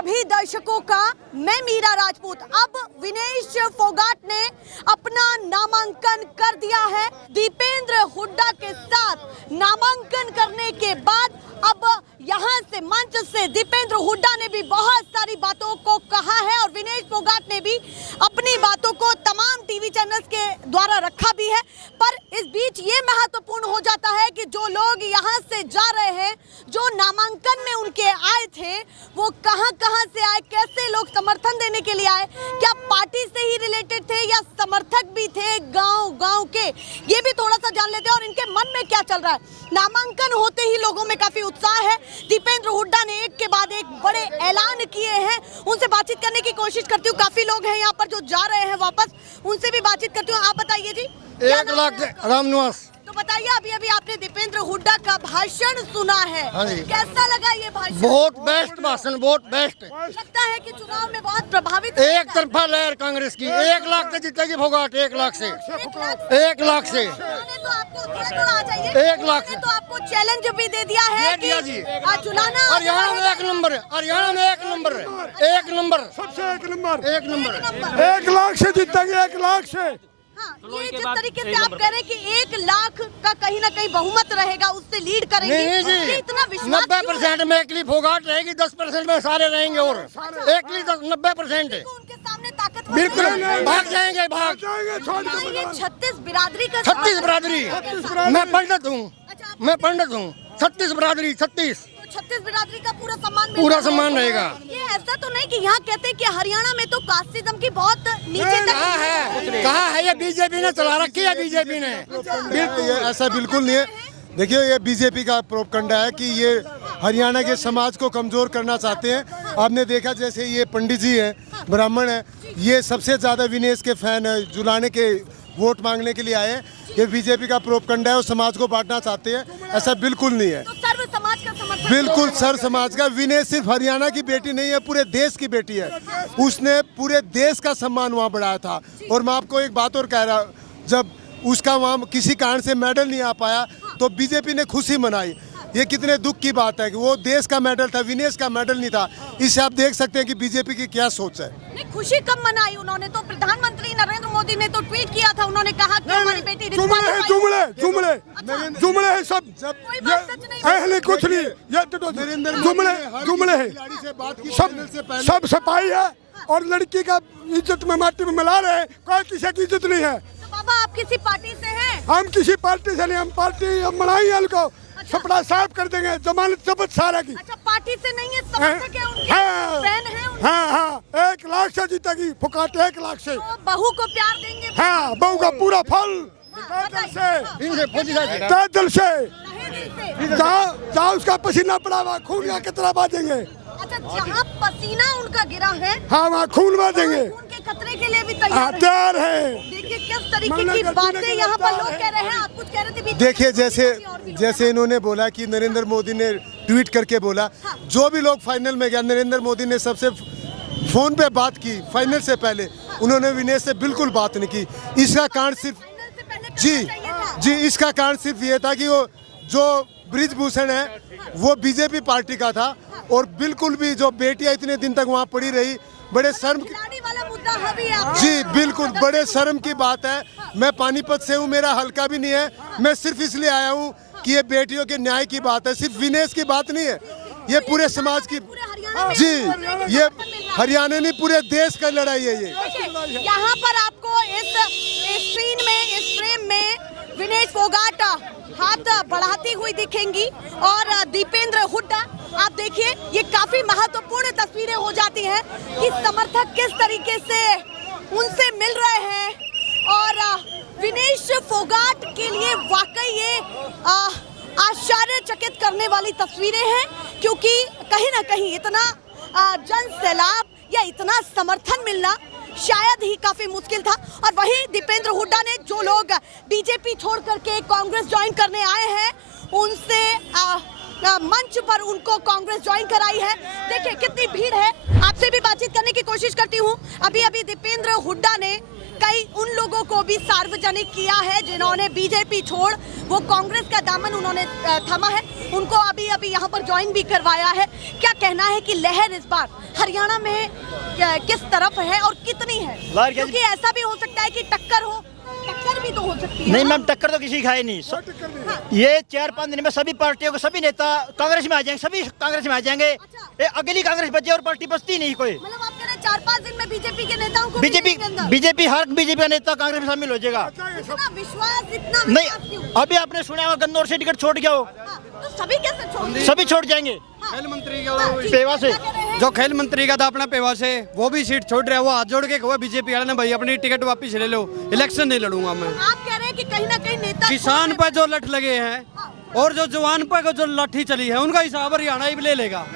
सभी दर्शकों का मैं मीरा राजपूत। अब विनेश फोगाट ने अपना नामांकन कर दिया है। दीपेंद्र हुड्डा के साथ नामांकन करने के बाद अब यहाँ से मंच से दीपेंद्र हुड्डा ने भी बहुत सारी बातों को कहा है और विनेश फोगाट ने भी अपनी बातों को तमाम टीवी चैनल्स के द्वारा रखा भी है। पर इस बीच ये महत्वपूर्ण हो जाता है कि जो लोग यहाँ से जा रहे हैं, जो नामांकन में उनके आए थे, वो कहां से आए, कैसे लोग समर्थन देने के लिए आए, क्या पार्टी से ही रिलेटेड थे या समर्थक भी थे गांव के, ये भी थोड़ा सा जान लेते हैं और इनके मन में क्या चल रहा है। नामांकन होते ही लोगों में काफी उत्साह है। दीपेंद्र हुड्डा ने एक के बाद एक बड़े ऐलान किए हैं। उनसे बातचीत करने की कोशिश करती हूँ। काफी लोग हैं यहाँ पर जो जा रहे हैं वापस, उनसे भी बातचीत करती हूँ। आप बताइए जी। 1 लाख रामनिवास। तो बताइए, अभी आपने दीपेंद्र हुड्डा का भाषण सुना है, कैसा लगा ये भाषण? बहुत बेस्ट भाषण, बहुत बेस्ट। लगता है कि चुनाव में बहुत प्रभावित एक तरफा लहर कांग्रेस की। 1 लाख से जीतेगी फोगाट, 1 लाख से। 1 लाख से तो आपको थोड़ा आ जाइए। 1 लाख से तो आपको चैलेंज भी दे दिया है कि चुनाना। हरियाणा में 1 नंबर है, हरियाणा में 1 नंबर है, 1 नंबर, सबसे 1 नंबर, 1 नंबर। 1 लाख से जीतेगी, 1 लाख से। हाँ, ये जिस तरीके से आप कह रहे हैं कि 1 लाख का कहीं ना कहीं बहुमत रहेगा, उससे लीड करेंगे, नहीं जी, इतना विश्वास 90% में एकली फोगाट रहेगी, 10% में सारे रहेंगे और एकली 90% है। उनके सामने ताकत बिल्कुल भाग जाएंगे, भाग। ये 36 बिरादरी का 36 बिरादरी। मैं पंडित हूँ, मैं पंडित हूँ। 36 बिरादरी, 36 बिरादरी का पूरा सम्मान रहेगा। ये ऐसा तो नहीं कि यहाँ कहते हैं कि हरियाणा में तो कास्टिज्म की बहुत नीचे तक कहा है ये बीजेपी ने चला रखी है, बीजेपी ने। बिल्कुल, ये ऐसा बिल्कुल नहीं है। देखिए, ये बीजेपी का प्रोपगंडा है कि ये हरियाणा के समाज को कमजोर करना चाहते हैं। आपने देखा जैसे ये पंडित जी हैं, ब्राह्मण हैं, ये सबसे ज्यादा विनेश के फैन है, जुलाने के वोट मांगने के लिए आए हैं। ये बीजेपी का प्रोपगंडा है और समाज को बांटना चाहते हैं। ऐसा बिल्कुल नहीं है। तो सर्व समाज का समर्थन, बिल्कुल सर्व समाज का। विनेश सिर्फ हरियाणा की बेटी नहीं है, पूरे देश की बेटी है। उसने पूरे देश का सम्मान वहाँ बढ़ाया था। और मैं आपको एक बात और कह रहा, जब उसका वहाँ किसी कारण से मेडल नहीं आ पाया तो बीजेपी ने खुशी मनाई। ये कितने दुख की बात है कि वो देश का मेडल था, विनेश का मेडल नहीं था। इससे आप देख सकते हैं कि बीजेपी की क्या सोच है। नहीं, खुशी कब मनाई उन्होंने? तो प्रधानमंत्री नरेंद्र मोदी ने तो ट्वीट किया था, उन्होंने कहा कि हमारी बेटी जुमले हैं सब, अहले कुछ नहीं। ये जुमले हैं सब सफाई है और लड़की का इज्जत में माटी में मिला रहे हैं। कोई किसी की इज्जत नहीं है। बाबा, आप किसी पार्टी से हैं? हम किसी पार्टी से नहीं, हम पार्टी बनाई है, उनको सपना साफ कर देंगे, जमानत जब्त सारा की। अच्छा, पार्टी से नहीं है, समर्थक है उनके, फैन है उनके। हाँ, 1 लाख से जीतेगी फोगाट, 1 लाख से। तो बहू को प्यार देंगे? हाँ, बहू का पूरा फल तय दिल से जहाँ उसका पसीना पड़ा हुआ खून का कितना बाजेंगे। अच्छा, जहाँ पसीना उनका गिरा है, हाँ, वहाँ खून बाजेंगे। खून के खतरे के लिए भी तैयार है। देखिए किस तरीके की बातें यहाँ पर लोग कह रहे हैं। आप कुछ कह रहे थे। देखिए, जैसे इन्होंने बोला कि नरेंद्र मोदी ने ट्वीट करके बोला, जो भी लोग फाइनल में गया, नरेंद्र मोदी ने सबसे फोन पे बात की फाइनल से पहले। उन्होंने विनेश से बिल्कुल बात नहीं की। इसका कारण सिर्फ इसका कारण सिर्फ ये था कि वो जो ब्रिजभूषण है वो बीजेपी पार्टी का था और बिल्कुल भी जो बेटियां इतने दिन तक वहाँ पड़ी रही, बड़े शर्म वाला मुद्दा है जी, बिल्कुल बड़े शर्म की बात है। मैं पानीपत से हूँ, मेरा हल्का भी नहीं है। मैं सिर्फ इसलिए आया हूँ कि ये बेटियों के न्याय की बात है, सिर्फ विनेश की बात नहीं है, ये पूरे समाज की जी, ये हरियाणा नहीं पूरे देश का लड़ाई है ये। यहाँ पर आपको इस स्क्रीन में, इस फ्रेम में विनेश फोगाट हाथ बढ़ाती हुई दिखेंगी और दीपेंद्र हुड्डा, आप देखिए ये काफी महत्वपूर्ण तस्वीरें हो जाती हैं कि समर्थक किस तरीके से उनसे मिल रहे हैं। और विनेश फोगाट के लिए वाकई ये आश्चर्यचकित करने वाली तस्वीरें हैं, क्योंकि कहीं ना कहीं इतना जन सैलाब या इतना समर्थन मिलना शायद ही काफी मुश्किल था। और वहीं दीपेंद्र हुड्डा ने, जो लोग बीजेपी छोड़ करके कांग्रेस ज्वाइन करने आए हैं, उनसे मंच पर उनको कांग्रेस ज्वाइन कराई है। देखिए कितनी भीड़ है। आपसे भी बातचीत करने की कोशिश करती हूँ। अभी दीपेंद्र हुड्डा ने कई उन लोगों को भी सार्वजनिक किया है जिन्होंने बीजेपी छोड़ वो कांग्रेस का दामन उन्होंने थामा है, उनको अभी अभी यहाँ पर ज्वाइन भी करवाया है। क्या कहना है कि लहर इस बार हरियाणा में किस तरफ है और कितनी है? क्योंकि ऐसा भी हो सकता है कि टक्कर हो, टक्कर भी तो हो सकती है। नहीं मैम, टक्कर तो किसी खाए नहीं। ये 4-5 दिन में सभी पार्टियों को सभी नेता कांग्रेस में आ जाएंगे, सभी कांग्रेस में आ जाएंगे। अगली कांग्रेस बचे और पार्टी बचती नहीं कोई। मतलब आप कह रहे हैं 4-5 दिन में बीजेपी के नेताओं को बीजेपी हर बीजेपी का नेता कांग्रेस में शामिल हो जाएगा। इतना विश्वास, इतना नहीं, क्यों? अभी आपने सुना होगा गन्नौर से टिकट छोड़ गया हो, तो सभी कैसे छोड़? सभी छोड़ जाएंगे। खेल मंत्री पेवा से जो खेल मंत्री का था अपना पेवा से, वो भी सीट छोड़ रहा है। वो हाथ जोड़ के कहा बीजेपी वाले ने, भाई अपनी टिकट वापस ले लो, इलेक्शन नहीं लड़ूंगा मैं। आप कह रहे हैं कि कहीं ना कहीं नेता किसान पर जो लठ लगे हैं और जो जवान पर जो लाठी चली है, उनका हिसाब हरियाणा ही ले लेगा।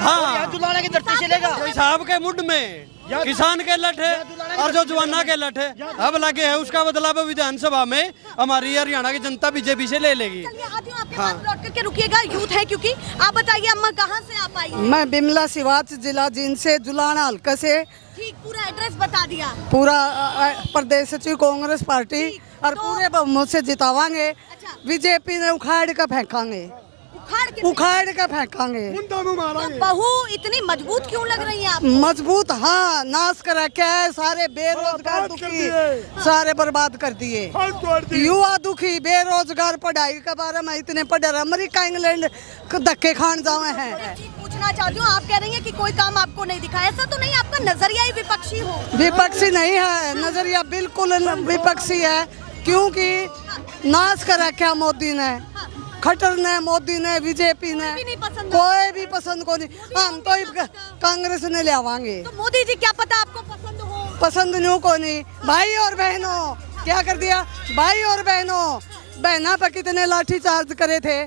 हाँ, जुलाना की धरती से लेगा। जो हिसाब के मुड में किसान के लठ है और जो जवाना के लठ है अब लगे है, उसका बदलाव विधानसभा में हमारी हरियाणा की जनता बीजेपी से ले लेगी। चलिए आती हूँ आपके पास, लौट करके रुकिएगा, यूथ है क्योंकि। आप बताइए अम्मा, कहाँ से आप आई हैं? मैं बिमला सिवाच जिला जींद से, जुलाना हल्का से। ठीक, पूरा एड्रेस बता दिया। पूरा प्रदेश सचिव कांग्रेस पार्टी और तो- पूरे बहुमत से जितावांगे। अच्छा। बीजेपी ने उखाड़ कर फेंकांगे, उखाड़ कर फेंकांगे। तो बहू इतनी मजबूत क्यों लग रही है आप? मजबूत, हाँ, नाश कर रखे है सारे बेरोजगार दुखी, सारे बर्बाद कर दिए। युवा दुखी, बेरोजगार, पढ़ाई के बारे में इतने पढ़ रहे, अमेरिका इंग्लैंड धक्के खान जावे हैं। एक चीज पूछना चाहती हूँ, आप कह रही हैं कि कोई काम आपको नहीं दिखा, ऐसा तो नहीं आपका नजरिया ही विपक्षी हो? विपक्षी नहीं है, नजरिया बिल्कुल विपक्षी है, क्योंकि नाश कर रखा मोदी ने, खट्टर ने, मोदी ने, बीजेपी ने, कोई भी पसंद को नहीं। हम तो कांग्रेस ने ले आवांगे। तो मोदी जी क्या पता आपको पसंद हो? पसंद नहीं को नहीं। भाई और बहनों, क्या कर दिया भाई और बहनों, बहना पे कितने लाठी चार्ज करे थे,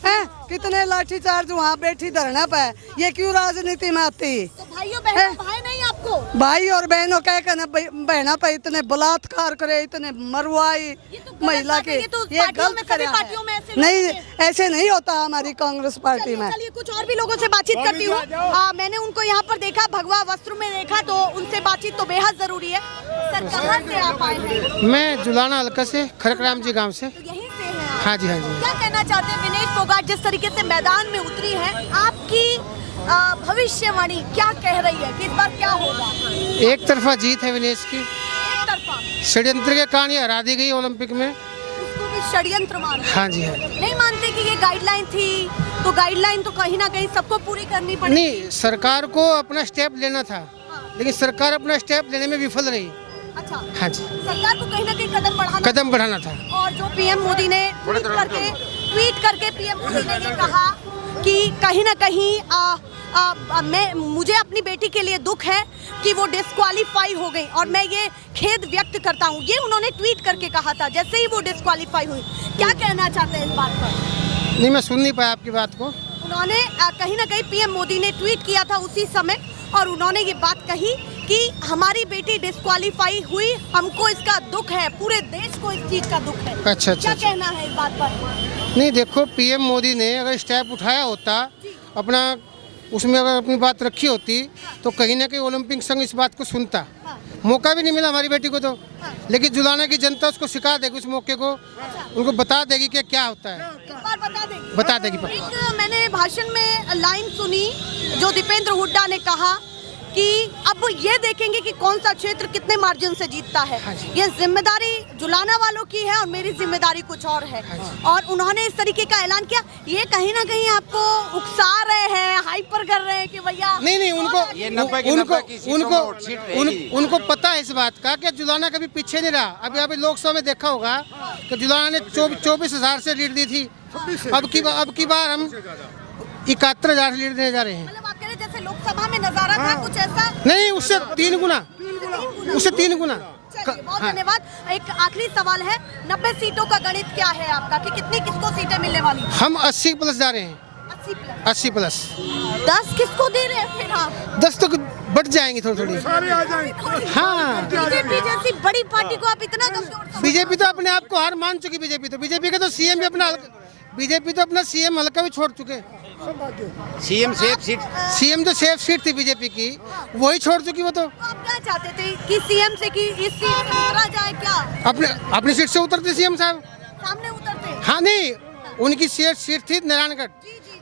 हैं? कितने लाठी चार्ज वहाँ बैठी धरना पे, ये क्यों राजनीति में आती? तो भाइयों बहनों, भाई नहीं आपको? भाई और बहनों कह कर बहना पे इतने बलात्कार करे, इतने मरवाई महिला के, ये गलत करे। नहीं, ऐसे नहीं होता हमारी कांग्रेस पार्टी में। चलिए कुछ और भी लोगों से बातचीत करती हूँ। मैंने उनको यहाँ पर देखा, भगवा वस्त्र में देखा, तो उनसे बातचीत तो बेहद जरूरी है। सर, कहाँ से आप आए हैं? मैं जुलाना हल्का से, खड़कराम जी गांव से। तो यहीं से हैं आप? हाँ जी, हाँ जी। क्या कहना चाहते हैं? विनेश फोगाट जिस तरीके से मैदान में उतरी है, आपकी भविष्यवाणी क्या कह रही है कि इस बार क्या होगा? एक तरफा जीत है विनेश की, एक तरफा षड्यंत्र के कारण ये हरा दी गई ओलंपिक में। उसको भी षड्यंत्र मान? हाँ जी, हाँ। नहीं मानते कि ये गाइडलाइन थी, तो गाइडलाइन तो कहीं ना कहीं सबको पूरी करनी पड़ेगी। नहीं, सरकार को अपना स्टेप लेना था, लेकिन सरकार अपना स्टेप लेने में विफल रही। अच्छा, हाँ जी, सरकार को कहीं ना कहीं कदम बढ़ाना था। और जो पीएम मोदी ने ट्वीट करके पीएम मोदी ने ये कहा कि कहीं ना कहीं मुझे अपनी बेटी के लिए दुख है कि वो डिस्क्वालीफाई हो गई और मैं ये खेद व्यक्त करता हूँ, ये उन्होंने ट्वीट करके कहा था जैसे ही वो डिस्क्वालीफाई हुई। क्या कहना चाहते हैं इस बात पर? नहीं, मैं सुन नहीं पाया आपकी बात को। उन्होंने कहीं ना कहीं पीएम मोदी ने ट्वीट किया था उसी समय और उन्होंने ये बात कही कि हमारी बेटी डिस्क्वालीफाई हुई, हमको इसका दुख है, पूरे देश को इस चीज का दुख है। अच्छा, क्या कहना है इस बात पर? नहीं, देखो, पीएम मोदी ने अगर स्टेप उठाया होता, अपना उसमें अगर अपनी बात रखी होती, तो कहीं ना कहीं ओलंपिक संघ इस बात को सुनता। मौका भी नहीं मिला हमारी बेटी को तो, लेकिन जुलाना की जनता उसको सिखा देगी, उस मौके को उनको बता देगी कि क्या होता है। एक बार बता देगी। एक मैंने भाषण में लाइन सुनी जो दीपेंद्र हुड्डा ने कहा कि अब ये देखेंगे कि कौन सा क्षेत्र कितने मार्जिन से जीतता है। ये जिम्मेदारी जुलाना वालों की है और मेरी जिम्मेदारी कुछ और है। और उन्होंने इस तरीके का ऐलान किया, ये कहीं ना कहीं आपको उकसा रहे हैं, हाइपर कर रहे हैं कि भैया नहीं, उनको पता है इस बात का कि जुलाना कभी पीछे नहीं रहा। अभी लोकसभा में देखा होगा कि जुलाना ने 24,000 से लीड दी थी, अब की बार हम 71,000 से लीड देने जा रहे हैं। मतलब आप कह रहे जैसे लोकसभा में नजारा था कुछ ऐसा? नहीं, उससे 3 गुना। बहुत धन्यवाद। एक आखिरी सवाल है, 90 सीटों का गणित क्या है आपका कि कितनी किसको सीटें मिलने वाली? हम 80 प्लस जा रहे हैं। 80 प्लस। 10 किसको दे रहे हैं फिर आप? 10 तो बढ़ जाएंगी थोड़ी। हाँ, बीजेपी जैसी बड़ी पार्टी को आप इतना कमजोर? बीजेपी तो अपने आप को हार मान चुकी। बीजेपी के तो सीएम भी बीजेपी तो अपना सीएम हल्का भी छोड़ चुके। सीएम सेफ सीट सीएम तो सेफ सीट थी बीजेपी की, वही छोड़ चुकी वो तो। आप क्या चाहते थे कि सीएम से कि इस सीट से उतरा जाए क्या? अपनी सीट से उतरते सीएम साहब। सामने उतरते? हाँ नहीं, उनकी सीट थी नारायणगढ़,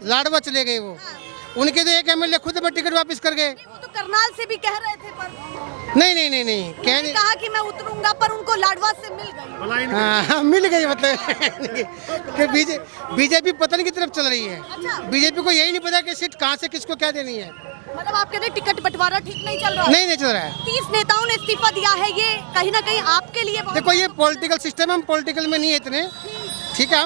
लाडवा चले गए वो। उनके तो एक एमएलए खुद टिकट वापस कर गए। वो तो करनाल से भी कह रहे थे पर नहीं उन्होंने कहा कि मैं उतरूंगा, पर उनको लाडवा से मिल गई। हाँ, मिल गई मतलब कि बीजेपी पतन की तरफ चल रही है। बीजेपी को यही नहीं पता कि सीट कहाँ से किसको क्या देनी है। मतलब आप कहते हैं टिकट बंटवारा ठीक नहीं चल रहा? नहीं चल रहा है। 30 नेताओं ने इस्तीफा दिया है, ये कहीं ना कहीं आपके लिए देखो ये पॉलिटिकल सिस्टम, हम पॉलिटिकल में नहीं है इतने, ठीक है।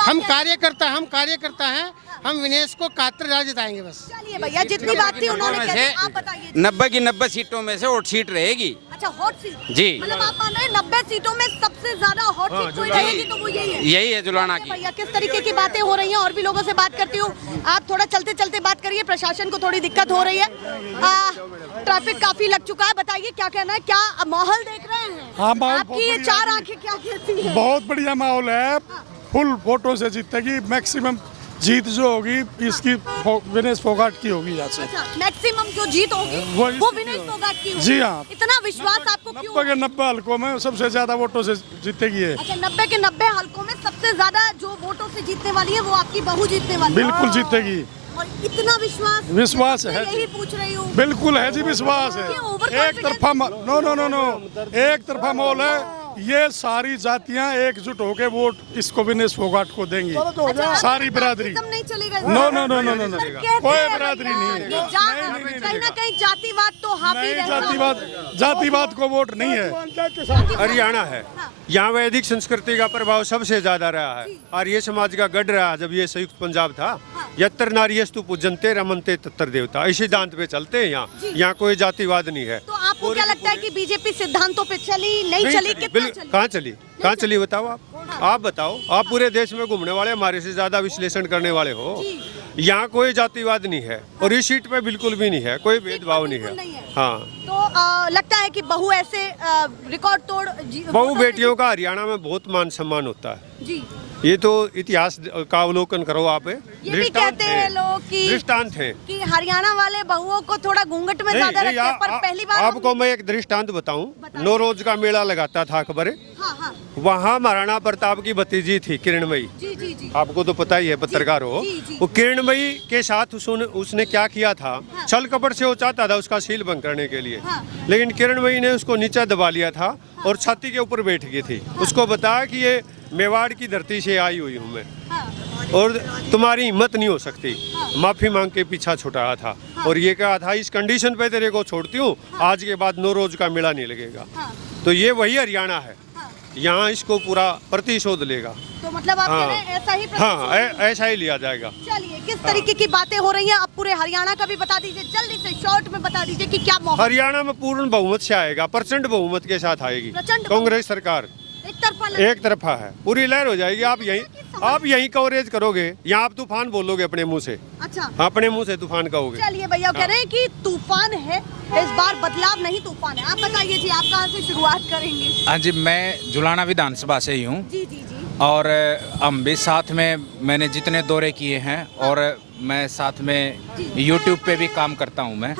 हम कार्यकर्ता हैं, हम विनेश को 71 राज जिताएंगे बस। चलिए भैया, जितनी बात थी उन्होंने कह दी, आप बताइए। 90 की 90 सीटों में से हॉट सीट रहेगी। अच्छा, हॉट सीट जी। मतलब आप मान रहे हैं 90 सीटों में सबसे ज्यादा हॉट सीट कोई रहेगी तो वो यही है जुलाना की। भैया किस तरीके की बातें हो रही हैं, और भी लोगों से बात करती हूँ। आप थोड़ा चलते चलते बात करिए, प्रशासन को थोड़ी दिक्कत हो रही है। ट्रैफिक काफी लग चुका है, बताइए क्या कहना है, क्या माहौल देख रहे हैं? हाँ, माहौल आपकी ये 4 आंखें क्या कहती है? बहुत बढ़िया माहौल है, फुल वोटों से जीतेगी। मैक्सिमम जीत जो होगी इसकी विनेश फोगाट की होगी यहाँ से। अच्छा, मैक्सिमम जो जीत होगी वो विनेश फोगाट की होगी। जी हाँ। इतना विश्वास आपको क्यों? 90 के 90 हल्कों में सबसे ज्यादा वोटों से जीतेगी है। अच्छा, 90 के 90 हल्कों में सबसे ज्यादा जो वोटों से जीतने वाली है वो आपकी बहू जीतने वाली है। बिल्कुल जीतेगी। और इतना विश्वास है। यही पूछ रही हूँ। बिल्कुल है जी, विश्वास है। एक तरफा एक तरफा माहौल है। ये सारी जातियां एकजुट होकर वोट इसको विनेश फोगाट को देंगी। सारी बिरादरी। नहीं चलेगा। नो कोई बिरादरी नहीं है। कहीं ना कहीं जातिवाद तो हावी रहेगा। जातिवाद को वोट नहीं है। हरियाणा है, यहाँ वैदिक संस्कृति का प्रभाव सबसे ज्यादा रहा है। आर्य समाज का गढ़ रहा जब ये संयुक्त पंजाब था। यत्र नार्यस्तु पूजन्ते रमन्ते तत्र देवता, इस सिद्धांत पे चलते हैं यहाँ कोई जातिवाद नहीं है। तो आपको क्या लगता है कि बीजेपी सिद्धांतों पे चली, नहीं चली, कितना चली? कहाँ चली बताओ आप बताओ। आप पूरे देश में घूमने वाले, हमारे से ज्यादा विश्लेषण करने वाले हो। यहाँ कोई जातिवाद नहीं है और इस सीट पे बिल्कुल भी नहीं है, कोई भेदभाव नहीं है। हाँ, तो लगता है कि बहू ऐसे रिकॉर्ड तोड़ बहू बेटियों का हरियाणा में बहुत मान सम्मान होता है जी। ये तो इतिहास का अवलोकन करो आप। ये भी कहते हैं लोग कि दृष्टांत है कि हरियाणा वाले बहुओं को थोड़ा घूंघट में ज्यादा रखते हैं, पर पहली बार आपको मैं एक दृष्टांत बताऊं। नौरोज का मेला लगाता था अकबर। हाँ। वहाँ महाराणा प्रताप की भतीजी थी किरणमयी। जी। आपको तो पता ही है, पत्रकार हो। वो किरणमयी के साथ उसने क्या किया था? छल कपट से वो चाहता था उसका सील भंग करने के लिए, लेकिन किरणमयी ने उसको नीचे दबा लिया था और छाती के ऊपर बैठ गई थी। उसको बताया कि ये मेवाड़ की धरती से आई हुई हूँ मैं, और तुम्हारी हिम्मत नहीं हो सकती। माफी मांग के पीछा छुटाया था और ये कहा था इस कंडीशन पे तेरे को छोड़ती हूँ, आज के बाद नौरोज का मेला नहीं लगेगा। तो ये वही हरियाणा है, यहाँ इसको पूरा प्रतिशोध लेगा। तो मतलब आप कह रहे हैं ऐसा ही? हाँ, ऐसा ही लिया जाएगा। चलिए, किस तरीके की बातें हो रही हैं आप पूरे हरियाणा का भी बता दीजिए, जल्दी से शॉर्ट में बता दीजिए कि क्या माहौल? हरियाणा में पूर्ण बहुमत से आएगा, प्रचंड बहुमत के साथ आएगी कांग्रेस सरकार। एक तरफा है, पूरी लहर हो जाएगी। आप यही कवरेज करोगे, यहाँ आप तूफान बोलोगे अपने मुंह से। अच्छा, अपने मुंह से तूफान कहोगे। चलिए भैया, कह रहे हैं कि तूफान है इस बार, बदलाव नहीं तूफान है। आप बताइए जी, आप कहाँ से शुरुआत करेंगे? हाँ जी, मैं जुलाना विधानसभा से ही हूँ। जी। और हम भी साथ में, मैंने जितने दौरे किए हैं और मैं साथ में YouTube पे भी काम करता हूँ मैं।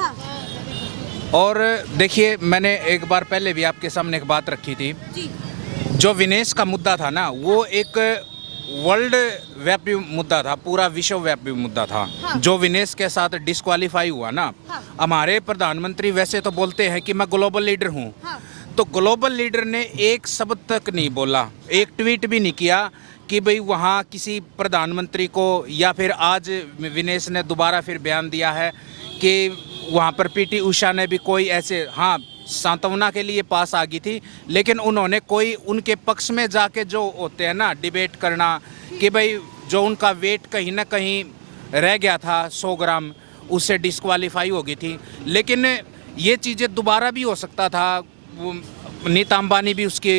और देखिए, मैंने एक बार पहले भी आपके सामने एक बात रखी थी। जो विनेश का मुद्दा था ना, वो एक वर्ल्ड व्यापी मुद्दा था, पूरा विश्व व्यापी मुद्दा था। जो विनेश के साथ डिस्क्वालीफाई हुआ ना, हमारे प्रधानमंत्री वैसे तो बोलते हैं कि मैं ग्लोबल लीडर हूँ, तो ग्लोबल लीडर ने एक शब्द तक नहीं बोला, एक ट्वीट भी नहीं किया कि भाई वहाँ किसी प्रधानमंत्री को, या फिर आज विनेश ने दोबारा फिर बयान दिया है कि वहाँ पर PT उषा ने भी कोई ऐसे, हाँ, सांत्वना के लिए पास आ गई थी, लेकिन उन्होंने कोई उनके पक्ष में जाके जो होते हैं ना डिबेट करना, कि भाई जो उनका वेट कहीं ना कहीं रह गया था 100 ग्राम, उससे डिस्क्वालीफाई हो गई थी। लेकिन ये चीज़ें दोबारा भी हो सकता था। नीता अंबानी भी उसकी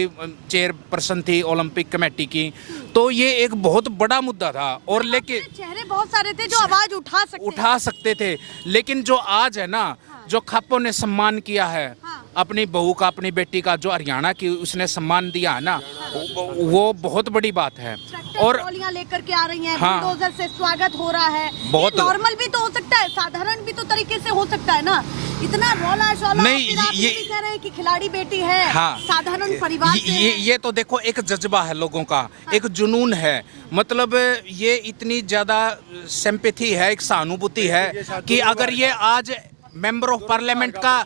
चेयरपर्सन थी ओलंपिक कमेटी की, तो ये एक बहुत बड़ा मुद्दा था। और लेकिन चेहरे बहुत सारे थे जो आवाज उठा सकते थे, लेकिन जो आज है ना, जो खापों ने सम्मान किया है, अपनी बहू का, अपनी बेटी का जो हरियाणा की उसने सम्मान दिया है ना, वो बहुत बड़ी बात है। और ट्रॉलियां लेकर के आ रही हैं, हाँ, बुलडोजर से स्वागत हो रहा है। बहुत नॉर्मल भी तो हो सकता है, साधारण भी तो तरीके से हो सकता है ना, इतना रौला शौला। नहीं, फिर आप ये भी कह रहे हैं कि खिलाड़ी बेटी है, हाँ, साधारण परिवार से है। ये तो देखो एक जज्बा है लोगों का, एक जुनून है, मतलब ये इतनी ज्यादा सिंपैथी है, एक सहानुभूति है कि अगर ये आज मेंबर ऑफ पार्लियामेंट का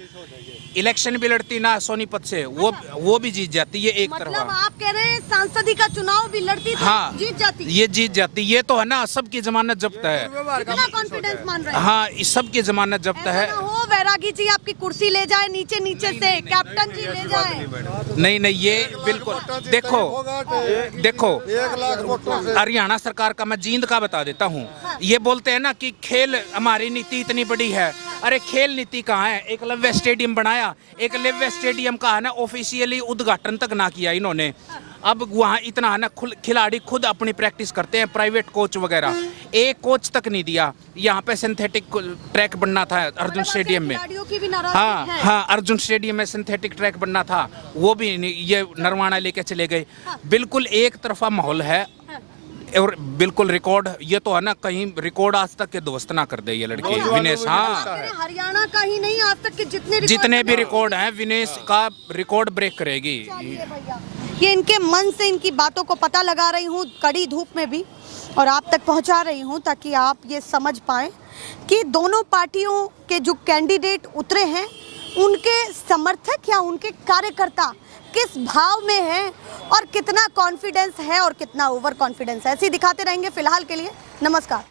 इलेक्शन भी लड़ती ना सोनीपत से, वो भी जीत जाती। ये एक मतलब तरफा आप कह रहे हैं सांसदी का चुनाव भी लड़ती तो हाँ, जीत जाती। ये जीत जाती। ये तो है ना, सबकी जमानत जब्त है। कितना कॉन्फिडेंस मान रहे हैं? हाँ, इस सबकी जमानत जब्त है। ऐसा ना हो वैरागी जी आपकी कुर्सी ले जाए नीचे नीचे से, कैप्टन जी ले जाए। नहीं नहीं, ये बिल्कुल देखो हरियाणा सरकार का मैं जींद का बता देता हूँ। ये बोलते हैं ना कि खेल हमारी नीति इतनी बड़ी है, अरे खेल नीति कहाँ है? एकलव्य स्टेडियम बनाया, एकलव्य स्टेडियम का है ना ऑफिशियली उद्घाटन तक ना किया इन्होंने। अब वहाँ इतना है ना खिलाड़ी खुद अपनी प्रैक्टिस करते हैं, प्राइवेट कोच वगैरह, एक कोच तक नहीं दिया। यहाँ पे सिंथेटिक ट्रैक बनना था अर्जुन स्टेडियम में, हाँ हाँ, अर्जुन स्टेडियम में सिंथेटिक ट्रैक बनना था, वो भी नहीं, ये नरवाना लेके चले गए। बिल्कुल एक तरफा माहौल है और बिल्कुल रिकॉर्ड, ये तो है ना, कहीं रिकॉर्ड आज तक के दोस्त ना कर दे ये लड़के विनेश। हाँ, हरियाणा का ही नहीं, आज तक के जितने भी रिकॉर्ड हैं विनेश का रिकॉर्ड ब्रेक करेगी। ये इनके मन से इनकी बातों को पता लगा रही हूँ कड़ी धूप में भी, और आप तक पहुँचा रही हूँ ताकि आप ये समझ पाएं कि दोनों पार्टियों के जो कैंडिडेट उतरे हैं उनके समर्थक या उनके कार्यकर्ता किस भाव में हैं और कितना कॉन्फिडेंस है और कितना ओवर कॉन्फिडेंस है। ऐसे ही दिखाते रहेंगे। फिलहाल के लिए नमस्कार।